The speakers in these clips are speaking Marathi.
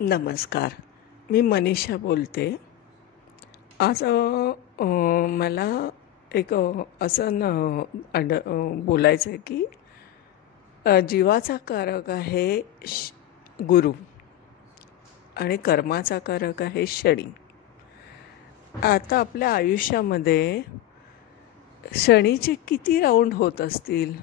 नमस्कार. मी मनीषा बोलते. आज मला एक असं बोलायचं आहे की जीवाचा कारक आहे गुरु आणि कर्माचा कारक आहे शनी. आता आपल्या आयुष्यामध्ये शनीचे किती राऊंड होत असतील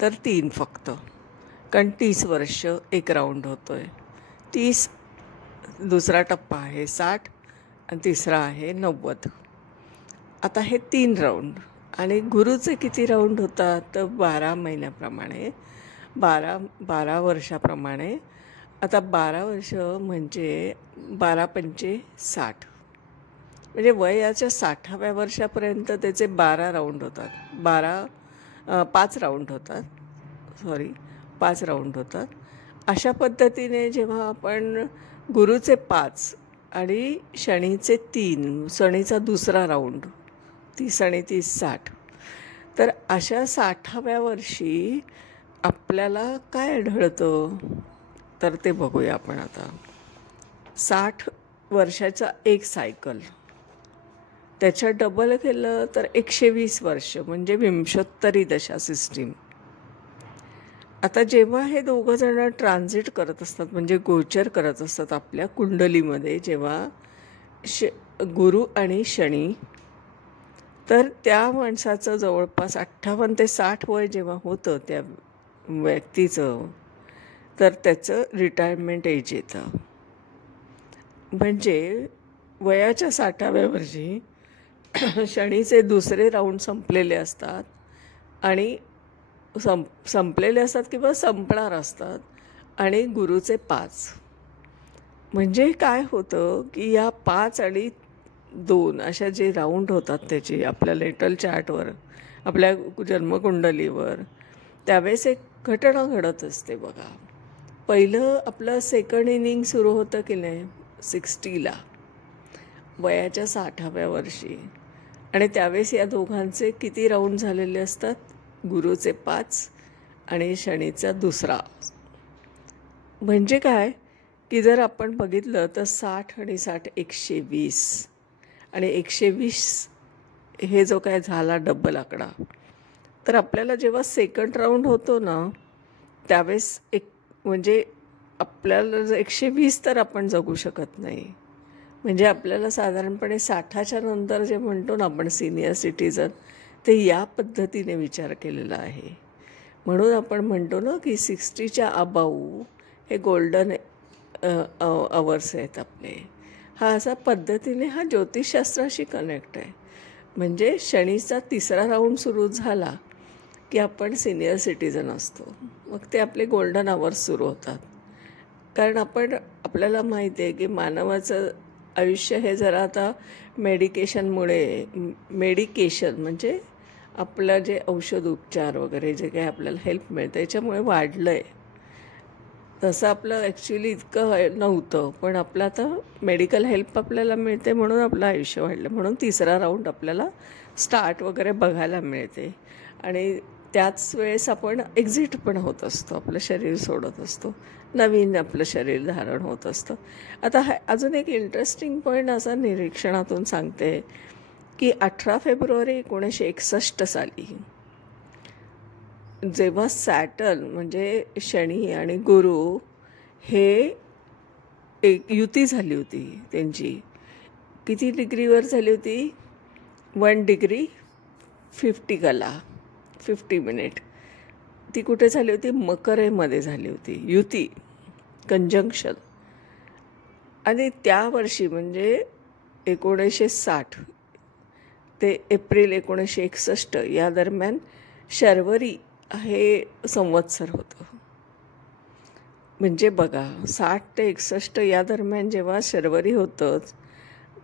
तर 3 फक्त. कारण 30 वर्ष एक राऊंड होतो आहे. 30 दुसरा टप्पा आहे 60 आणि तिसरा आहे 90. आता हे 3 राऊंड. आणि गुरुचे किती राऊंड होतात तर 12 महिन्याप्रमाणे 12 वर्षाप्रमाणे. आता 12 वर्ष म्हणजे 12 पंचे 60, म्हणजे वयाच्या 60व्या वर्षापर्यंत त्याचे 12 राऊंड होतात. 5 राऊंड होतात. 5 राऊंड होतात. अशा पद्धतीने जेव्हा आपण गुरुचे 5 आणि शनीचे 3, शनीचा दुसरा राऊंड 30 आणि 30 60, तर अशा 60व्या वर्षी आपल्याला काय आढळतं तर ते बघूया आपण आता. 60 वर्षाचा एक सायकल, त्याच्या डबल केलं तर 120 वर्ष म्हणजे विंशोत्तरी दशा सिस्टीम. आता जेव्हा हे दोघं जण ट्रान्झिट करत असतात म्हणजे गोचर करत असतात आपल्या कुंडलीमध्ये, जेव्हा गुरु आणि शनी, तर त्या माणसाचं जवळपास 58 ते 60 वय जेव्हा होतं त्या व्यक्तीचं, तर त्याचं रिटायरमेंट एज येतं. म्हणजे वयाच्या 60व्या वर्षी शनीचे दुसरे राऊंड संपलेले असतात आणि संपलेले असतात किंवा संपणार असतात, आणि गुरुचे 5. म्हणजे काय होतं की या 5 आणि 2 अशा जे राऊंड होतात त्याची आपल्या लेटल चार्टवर, आपल्या जन्मकुंडलीवर, त्यावेळेस एक घटना घडत असते बघा. पहिलं आपलं सेकंड इनिंग सुरू होतं की नाही 60ला, वयाच्या 60व्या वर्षी. आणि त्यावेळेस या दोघांचे किती राऊंड झालेले असतात, गुरुचे 5 आणि शनीचा दुसरा. म्हणजे काय की जर आपण बघितलं तर 60 आणि 60 120, आणि 120 हे जो काय झाला डबल आकडा, तर आपल्याला जेव्हा सेकंड राऊंड होतो ना त्यावेळेस म्हणजे आपल्याला 120 तर आपण जगू शकत नाही. म्हणजे आपल्याला साधारणपणे 60च्या नंतर जे म्हणतो ना आपण सिनियर सिटीजन, ते या पद्धतीने विचार केलेला आहे. म्हणून आपण म्हणतो ना की 60च्या अबाऊ हे गोल्डन अवर्स आहेत आपले. हा असा पद्धतीने हा ज्योतिषशास्त्राशी कनेक्ट आहे. म्हणजे शनीचा तिसरा राऊंड सुरू झाला की आपण सिनियर सिटीजन असतो, मग ते आपले गोल्डन अवर्स सुरू होतात. कारण आपल्याला माहिती आहे की मानवाचं आयुष्य हे जरा आता मेडिकेशन म्हणजे आपलं जे औषध उपचार वगैरे जे काही आपल्याला हेल्प मिळतं याच्यामुळे वाढलं आहे. तसं आपलं ॲक्च्युली इतकं नव्हतं, पण आपलं आता मेडिकल हेल्प आपल्याला मिळते म्हणून आपलं आयुष्य वाढलं. म्हणून तिसरा राऊंड आपल्याला स्टार्ट वगैरे बघायला मिळते. आणि त्याच वेळेस आपण एक्झिट पण होत असतो, आपलं शरीर सोडत असतो, नवीन आपलं शरीर धारण होत असतं. आता अजून एक इंटरेस्टिंग पॉईंट असा निरीक्षणातून सांगते की 18 फेब्रुवारी 1961 साली जेव्हा सॅटर्न म्हणजे शनी आणि गुरु हे एक युती झाली होती त्यांची, किती डिग्रीवर झाली होती, 1 डिग्री 50 मिनिट. ती कुठे झाली होती, मकरेमध्ये झाली होती युती, कंजंक्शन. आणि त्या वर्षी म्हणजे 1960 ते एप्रिल 1961 या दरम्यान शर्वरी हे संवत्सर होतं. म्हणजे बघा 60 ते 61 या दरम्यान जेव्हा शर्वरी होतं,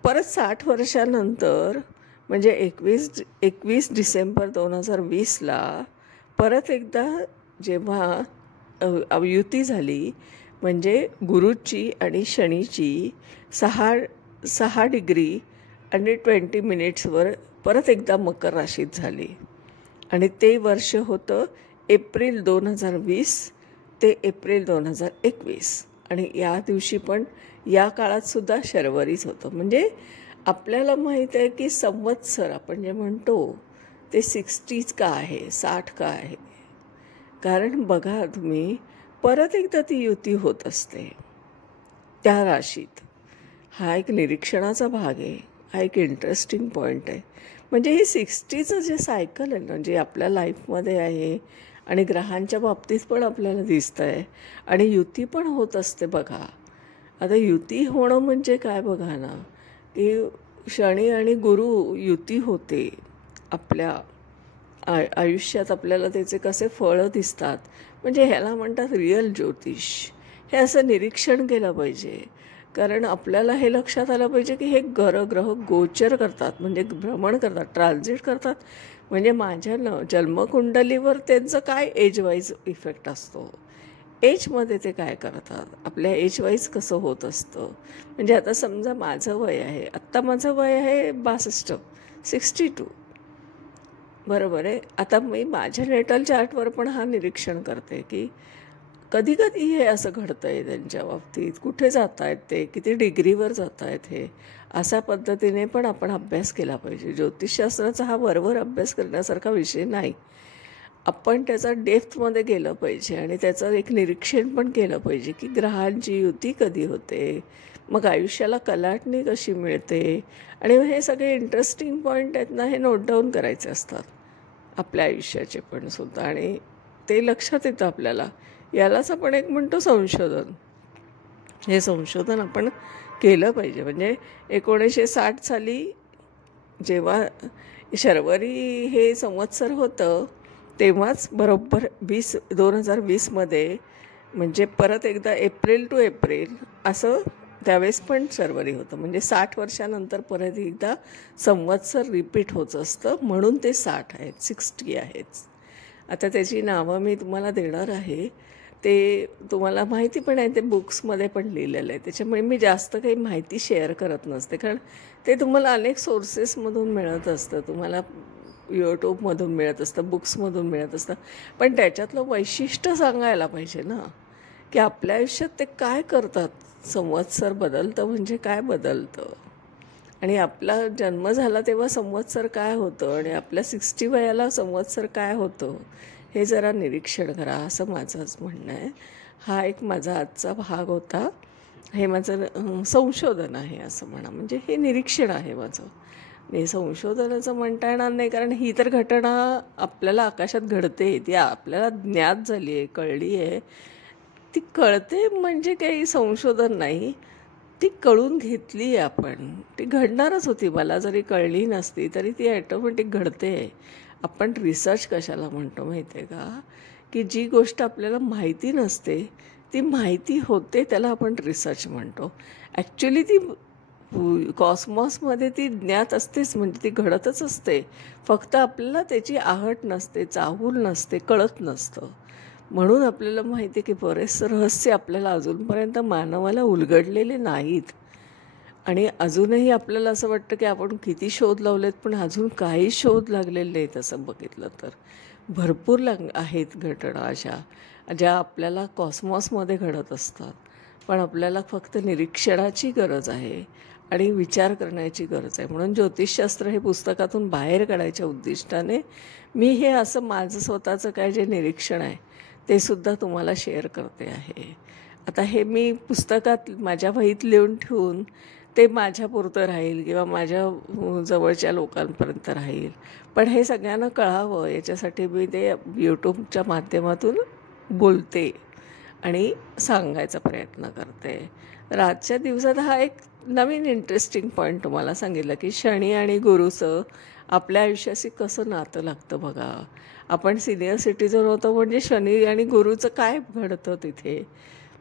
परत 60 वर्षानंतर म्हणजे 21 डिसेंबर 2020ला परत एकदा जेव्हा युती झाली, म्हणजे गुरुची आणि शनीची 6 डिग्री आणि 20 मिनिट्सवर परत एकदा मकर राशीत झाली. आणि ते वर्ष होतं एप्रिल 2020 ते एप्रिल 2021. आणि या दिवशी पण या काळातसुद्धा शर्वरीच होतं. म्हणजे आपल्याला माहीत आहे की संवत्सर आपण जे म्हणतो ते 60 का आहे, 60 का आहे. कारण बघा तुम्ही, परत एकदा ती युती होत असते त्या राशीत. हा एक निरीक्षणाचा भाग आहे, हा एक इंटरेस्टिंग पॉईंट आहे. म्हणजे हे 60चं जे सायकल आहे ना, जे आपल्या लाईफमध्ये आहे आणि ग्रहांच्या बाबतीत पण आपल्याला दिसतं आहे आणि युती पण होत असते बघा. आता युती होणं म्हणजे काय बघा ना, की शनी आणि गुरु युती होते आपल्या आयुष्यात. आपल्याला त्याचे कसे फळं दिसतात, म्हणजे ह्याला म्हणतात रिअल ज्योतिष. हे असं निरीक्षण केलं पाहिजे, कारण आपल्याला हे लक्षात आलं पाहिजे की हे ग्रह गोचर करतात, म्हणजे भ्रमण करतात, ट्रान्झिट करतात. म्हणजे माझ्या जन्मकुंडलीवर त्यांचं काय एज वाईज इफेक्ट असतो, एजमध्ये ते काय करतात, आपल्या एज वाईज कसं होत असतं. म्हणजे आता समजा माझं वय आहे, आत्ता माझं वय आहे 62, 62, बरोबर आहे. आता मी माझ्या नेटल चार्टवर पण हा निरीक्षण करते की कधी कधी हे असं घडतं आहे त्यांच्या बाबतीत. कुठे जात आहेत ते, किती डिग्रीवर जात आहेत, हे अशा पद्धतीने पण आपण अभ्यास केला पाहिजे. ज्योतिषशास्त्राचा हा वरवर अभ्यास करण्यासारखा विषय नाही. आपण त्याचा डेप्थमध्ये गेलं पाहिजे आणि त्याचं एक निरीक्षण पण केलं पाहिजे की ग्रहांची युती कधी होते, मग आयुष्याला कलाटणी कशी मिळते. आणि हे सगळे इंटरेस्टिंग पॉईंट आहेत ना, हे नोट डाऊन करायचे असतात आपल्या आयुष्याचे पण सुद्धा, आणि ते लक्षात येतं आपल्याला. यालाच आपण एक म्हणतो संशोधन. हे संशोधन आपण केलं पाहिजे. म्हणजे 1960 साली जेव्हा शर्वरी हे संवत्सर होतं, तेव्हाच बरोबर 2020मध्ये, म्हणजे परत एकदा एप्रिल टू एप्रिल असं त्यावेळेस पण शर्वरी होतं. म्हणजे 60 वर्षानंतर परत एकदा संवत्सर रिपीट होत असतं, म्हणून ते 60 आहेत, 60 आहेत. आता त्याची नावं मी तुम्हाला देणार आहे, ते तुम्हाला माहिती पण आहे, ते बुक्समध्ये पण लिहिलेलं आहे. त्याच्यामुळे मी जास्त काही माहिती शेअर करत नसते, कारण ते तुम्हाला अनेक सोर्सेसमधून मिळत असतं, तुम्हाला यूट्यूबमधून मिळत असतं, बुक्समधून मिळत असतं. पण त्याच्यातलं वैशिष्ट्य सांगायला पाहिजे ना, की आपल्या आयुष्यात ते काय करतात. संवत्सर बदलतं म्हणजे काय बदलतं, आणि आपला जन्म झाला तेव्हा संवत्सर काय होतं, आणि आपल्या 60 वयाला संवत्सर काय होतं, हे जरा निरीक्षण करा, असं माझंच म्हणणं आहे. हा एक माझा आजचा भाग होता. हे माझं संशोधन आहे असं म्हणा, म्हणजे हे निरीक्षण आहे माझं. हे संशोधनाचं म्हणता येणार नाही, कारण ही तर घटना आपल्याला आकाशात घडते, ती आपल्याला ज्ञात झाली आहे, कळली आहे. ती कळते म्हणजे काही संशोधन नाही, ती कळून घेतली आहे आपण. ती घडणारच होती, मला जरी कळली नसती तरी ती ॲटोमॅटिक घडते. आपण रिसर्च कशाला म्हणतो माहिती आहे का, की जी गोष्ट आपल्याला माहिती नसते ती माहिती होते, त्याला आपण रिसर्च म्हणतो. ॲक्च्युली ती कॉस्मॉसमध्ये ती ज्ञात असतेच, म्हणजे ती घडतच असते, फक्त आपल्याला त्याची आहट नसते, चाहूल नसते, कळत नसतं. म्हणून आपल्याला माहिती आहे की बरेचसे रहस्य आपल्याला अजूनपर्यंत मानवाला उलगडलेले नाहीत. आणि अजूनही आपल्याला असं वाटतं की आपण किती शोध लावलेत, पण अजून काही शोध लागलेले नाहीत. असं बघितलं तर भरपूर आहेत घटना अशा, ज्या आपल्याला कॉस्मॉसमध्ये घडत असतात. पण आपल्याला फक्त निरीक्षणाची गरज आहे आणि विचार करण्याची गरज आहे. म्हणून ज्योतिषशास्त्र हे पुस्तकातून बाहेर काढायच्या उद्दिष्टाने मी हे असं माझं स्वतःचं काय जे निरीक्षण आहे ते सुद्धा तुम्हाला शेअर करते आहे. आता हे मी पुस्तकात माझ्या वहीत लिहून ठेवून ते माझ्यापुरतं राहील किंवा माझ्या जवळच्या लोकांपर्यंत राहील, पण हे सगळ्यांना कळावं याच्यासाठी मी ते यूट्यूबच्या माध्यमातून बोलते आणि सांगायचा प्रयत्न करते. तर आजच्या दिवसात हा एक नवीन इंटरेस्टिंग पॉईंट तुम्हाला सांगितलं की शनी आणि गुरुचं आपल्या आयुष्याशी कसं नातं लागतं बघा. आपण सिनियर सिटीजन होतो म्हणजे शनी आणि गुरुचं काय घडतं तिथे,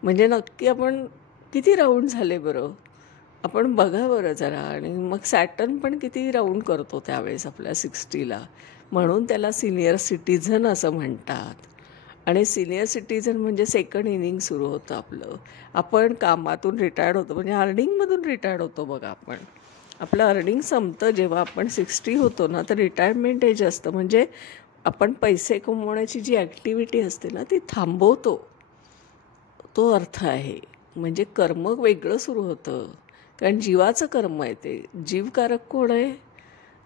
म्हणजे नक्की आपण किती राऊंड झाले बरं, आपण बघा बरं जरा. आणि मग सॅटर्न पण किती राऊंड करतो त्यावेळेस आपल्या 60ला, म्हणून त्याला सिनियर सिटीझन असं म्हणतात. आणि सिनियर सिटीझन म्हणजे सेकंड इनिंग सुरू होतं आपलं. आपण कामातून रिटायर्ड होतो, म्हणजे अर्निंगमधून रिटायर्ड होतो बघा. आपलं अर्निंग संपतं जेव्हा आपण 60 होतो ना, तर रिटायरमेंट एज असतं. म्हणजे आपण पैसे कमवण्याची जी ॲक्टिव्हिटी असते ना ती थांबवतो, तो अर्थ आहे. म्हणजे कर्म वेगळं सुरू होतं. कारण जीवाचं कर्म आहे ते. जीवकारक कोण आहे?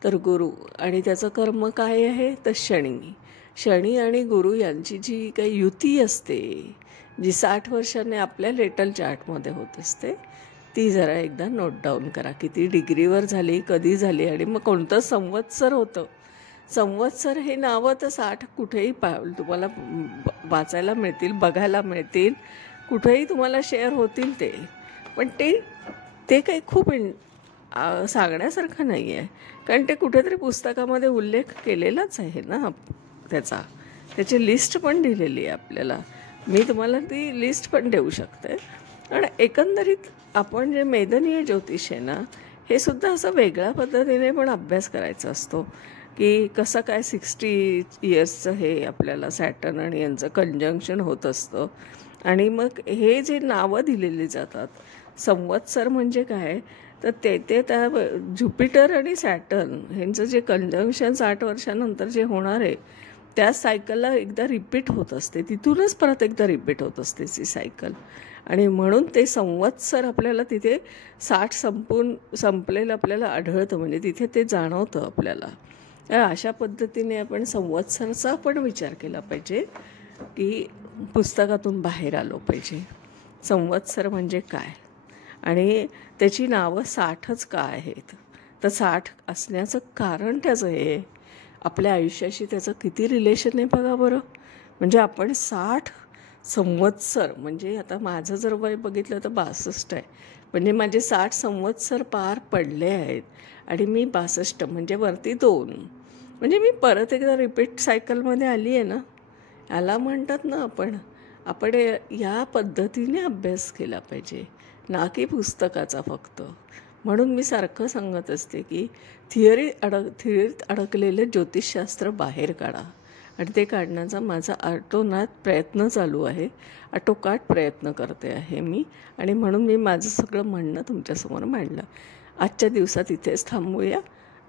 तर गुरु. आणि त्याचं कर्म काय आहे? तर शनी. शनी आणि गुरु यांची जी काही युती असते, जी 60 वर्षांनी आपल्या लेटल चार्टमध्ये होत असते, ती जरा एकदा नोट डाऊन करा. किती डिग्रीवर झाली, कधी झाली आणि मग कोणतं संवत्सर होतं. संवत्सर हे नावं तर 60 कुठेही तुम्हाला वाचायला मिळतील, बघायला मिळतील, कुठेही तुम्हाला शेअर होतील ते. पण ते काही खूप सांगण्यासारखं नाही आहे. कारण ते कुठेतरी पुस्तकामध्ये उल्लेख केलेलाच आहे ना त्याची लिस्ट पण दिलेली आहे आपल्याला. मी तुम्हाला ती लिस्ट पण देऊ शकते. आणि एकंदरीत आपण जे मेदनीय ज्योतिष आहे ना, हे सुद्धा असं वेगळ्या पद्धतीने पण अभ्यास करायचा असतो की कसं काय 60 इयर्सचं हे आपल्याला सॅटर्न आणि यांचं कंजंक्शन होत असतं. आणि मग हे जे नावं दिलेली जातात, संवत्सर म्हणजे काय, तर ते त्या ज्युपिटर आणि सॅटर्न ह्यांचं जे कंजंक्शन 60 वर्षानंतर जे होणार आहे, त्या सायकलला एकदा रिपीट होत असते. तिथूनच परत एकदा रिपीट होत असते ती सायकल. आणि म्हणून ते संवत्सर आपल्याला तिथे 60 संपलेलं आपल्याला आढळतं. म्हणजे तिथे ते जाणवतं आपल्याला. अशा पद्धतीने आपण संवत्सरचा पण विचार केला पाहिजे की पुस्तकातून बाहेर आलो पाहिजे. संवत्सर म्हणजे काय आणि त्याची नावं 60च का आहेत? तर 60 असण्याचं कारण त्याचं हे आपल्या आयुष्याशी त्याचं किती रिलेशन आहे बघा बरं. म्हणजे आपण 60 संवत्सर, म्हणजे आता माझं जर वय बघितलं तर 62 आहे. म्हणजे माझे 60 संवत्सर पार पडले आहेत आणि मी 62 म्हणजे वरती 2. म्हणजे मी परत एकदा रिपीट सायकलमध्ये आली आहे ना. याला म्हणतात ना आपण या पद्धतीने अभ्यास केला पाहिजे, ना की पुस्तकाचा फक्त. म्हणून मी सारखं सांगत असते की थिअरीत अडकलेलं ज्योतिषशास्त्र बाहेर काढा. आणि ते काढण्याचा माझा आटोनात प्रयत्न चालू आहे. आटोकाट प्रयत्न करते आहे मी. आणि म्हणून मी माझं सगळं म्हणणं तुमच्यासमोर मांडलं. आजच्या दिवसात इथेच थांबूया.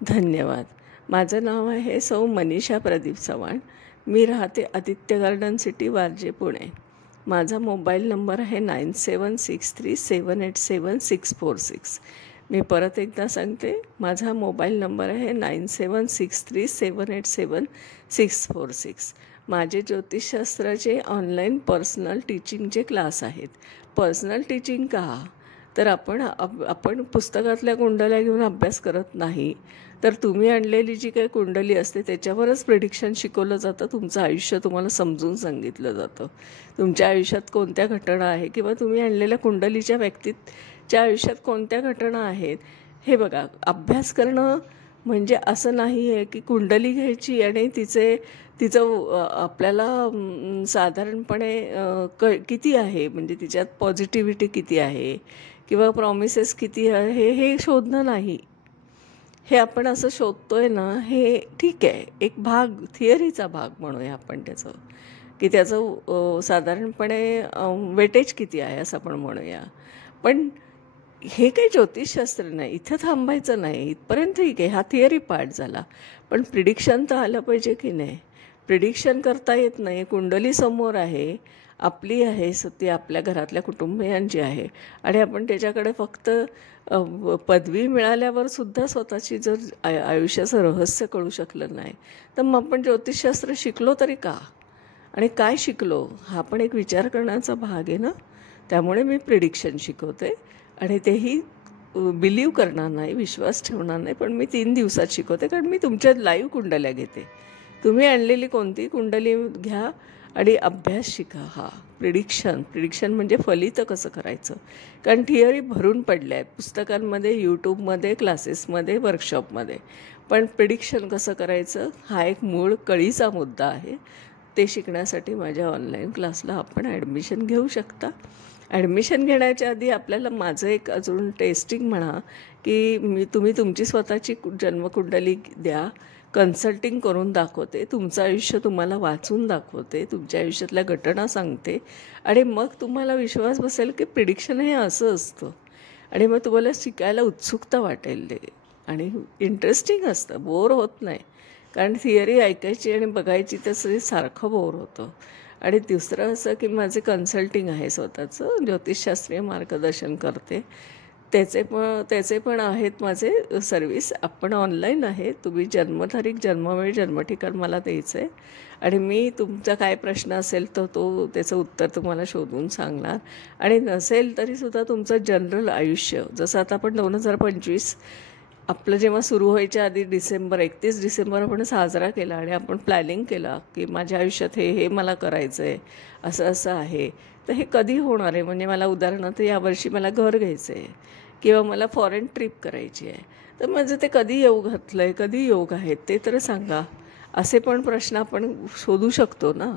धन्यवाद. माझं नाव आहे सौ मनीषा प्रदीप चव्हाण. मी राहते आदित्य गार्डन सिटी, वारजे, पुणे. माझा मोबाईल नंबर आहे 9763787646. मी परत एकदा सांगते, माझा मोबाईल नंबर आहे 9763787646. माझे ज्योतिषशास्त्राचे ऑनलाईन पर्सनल टीचिंगचे क्लास आहेत. पर्सनल टीचिंग का? तर आपण पुस्तकातल्या कुंडल्या घेऊन अभ्यास करत नाही, तर तुम्ही आणलेली जी काही कुंडली असते त्याच्यावरच प्रिडिक्शन शिकवलं जातं. तुमचं आयुष्य तुम्हाला समजून सांगितलं जातं. तुमच्या आयुष्यात कोणत्या घटना आहे किंवा तुम्ही आणलेल्या कुंडलीच्या व्यक्तीच्या आयुष्यात कोणत्या घटना आहेत हे बघा. अभ्यास करणं म्हणजे असं नाही आहे की कुंडली घ्यायची आणि तिचं आपल्याला साधारणपणे किती आहे, म्हणजे तिच्यात पॉझिटिव्हिटी किती आहे किंवा प्रॉमिसेस किती आहे हे शोधणं नाही. हे आपण असं शोधतोय ना, हे ठीक आहे, एक भाग, थिअरीचा भाग म्हणूया आपण त्याचं, की त्याचं साधारणपणे वेटेज किती आहे असं आपण म्हणूया. पण हे काही ज्योतिषशास्त्र नाही, इथं थांबायचं नाही. इथपर्यंत ठीक आहे, हा थिअरी पार्ट झाला. पण प्रिडिक्शन तर आलं पाहिजे की नाही. प्रिडिक्शन करता येत नाही. कुंडली समोर आहे, आपली आहे, ती आपल्या घरातल्या कुटुंबियांची आहे, आणि आपण त्याच्याकडे फक्त पदवी मिळाल्यावर सुद्धा स्वतःची जर आयुष्याचं रहस्य कळू शकलं नाही, तर मग आपण ज्योतिषशास्त्र शिकलो तरी का, आणि काय शिकलो हा पण एक विचार करण्याचा भाग आहे ना. त्यामुळे मी प्रिडिक्शन शिकवते, आणि तेही बिलीव करणार नाही, विश्वास ठेवणार नाही, पण मी 3 दिवसात शिकवते. कारण मी तुमच्या लाईव्ह कुंडल्या घेते. तुम्ही आणलेली कोणती कुंडली घ्या आणि अभ्यास शिका. हा प्रिडिक्शन म्हणजे फलित कसं करायचं. कारण थिअरी भरून पडल्या आहेत पुस्तकांमध्ये, यूट्यूबमध्ये, क्लासेसमध्ये, वर्कशॉपमध्ये. पण प्रिडिक्शन कसं करायचं हा एक मूळ कळीचा मुद्दा आहे. ते शिकण्यासाठी माझ्या ऑनलाईन क्लासला आपण ॲडमिशन घेऊ शकता. ॲडमिशन घेण्याच्या आधी आपल्याला माझं एक अजून टेस्टिंग म्हणा, की तुम्ही तुमची स्वतःची जन्मकुंडली द्या, कन्सल्टिंग करून दाखवते, तुमचं आयुष्य तुम्हाला वाचून दाखवते, तुमच्या आयुष्यातल्या घटना सांगते, आणि मग तुम्हाला विश्वास बसेल की प्रिडिक्शन हे असं असतं, आणि मग तुम्हाला शिकायला उत्सुकता वाटेल ते, आणि इंटरेस्टिंग असतं, बोर होत नाही. कारण थिअरी ऐकायची आणि बघायची तसं सारखं बोर होतं. आणि दुसरं असं की माझे कन्सल्टिंग आहे स्वतःचं, ज्योतिषशास्त्रीय मार्गदर्शन करते. त्याचे पण आहेत माझे सर्विस. आपण ऑनलाईन आहे. तुम्ही जन्मतारीख, जन्मवेळ, जन्मठिकाण मला द्यायचं आहे आणि मी तुमचा काय प्रश्न असेल तर त्याचं उत्तर तुम्हाला शोधून सांगणार. आणि नसेल तरीसुद्धा तुमचं जनरल आयुष्य, जसं आता आपण 2025 आपलं जेव्हा सुरू व्हायच्या आधी 31 डिसेंबर आपण साजरा केला आणि आपण प्लॅनिंग केला की माझ्या आयुष्यात हे मला करायचं आहे, असं असं आहे. तर हे कधी होणार आहे? म्हणजे मला उदाहरणार्थ यावर्षी मला घर घ्यायचं आहे किंवा मला फॉरेन ट्रिप करायची आहे. तर माझं ते कधी योग घातलं आहे, कधी योग आहेत ते तर सांगा. असे पण प्रश्न आपण शोधू शकतो ना.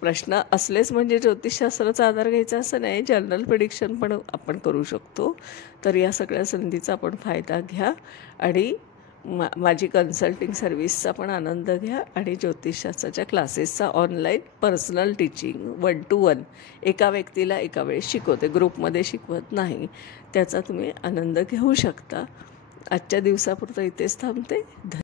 प्रश्न असलेच म्हणजे ज्योतिषशास्त्राचा आधार घ्यायचा असं नाही, जनरल प्रिडिक्शन पण आपण करू शकतो. तर या सगळ्या संधीचा आपण फायदा घ्या आणि माझी कन्सल्टिंग सर्व्हिसचा पण आनंद घ्या आणि ज्योतिषशास्त्राच्या क्लासेसचा ऑनलाईन पर्सनल टीचिंग 1 to 1 एका व्यक्तीला एका वेळेस शिकवते, ग्रुपमध्ये शिकवत नाही. त्याचा तुम्ही आनंद घेऊ शकता. आजच्या दिवसापुरतं इथेच थांबते.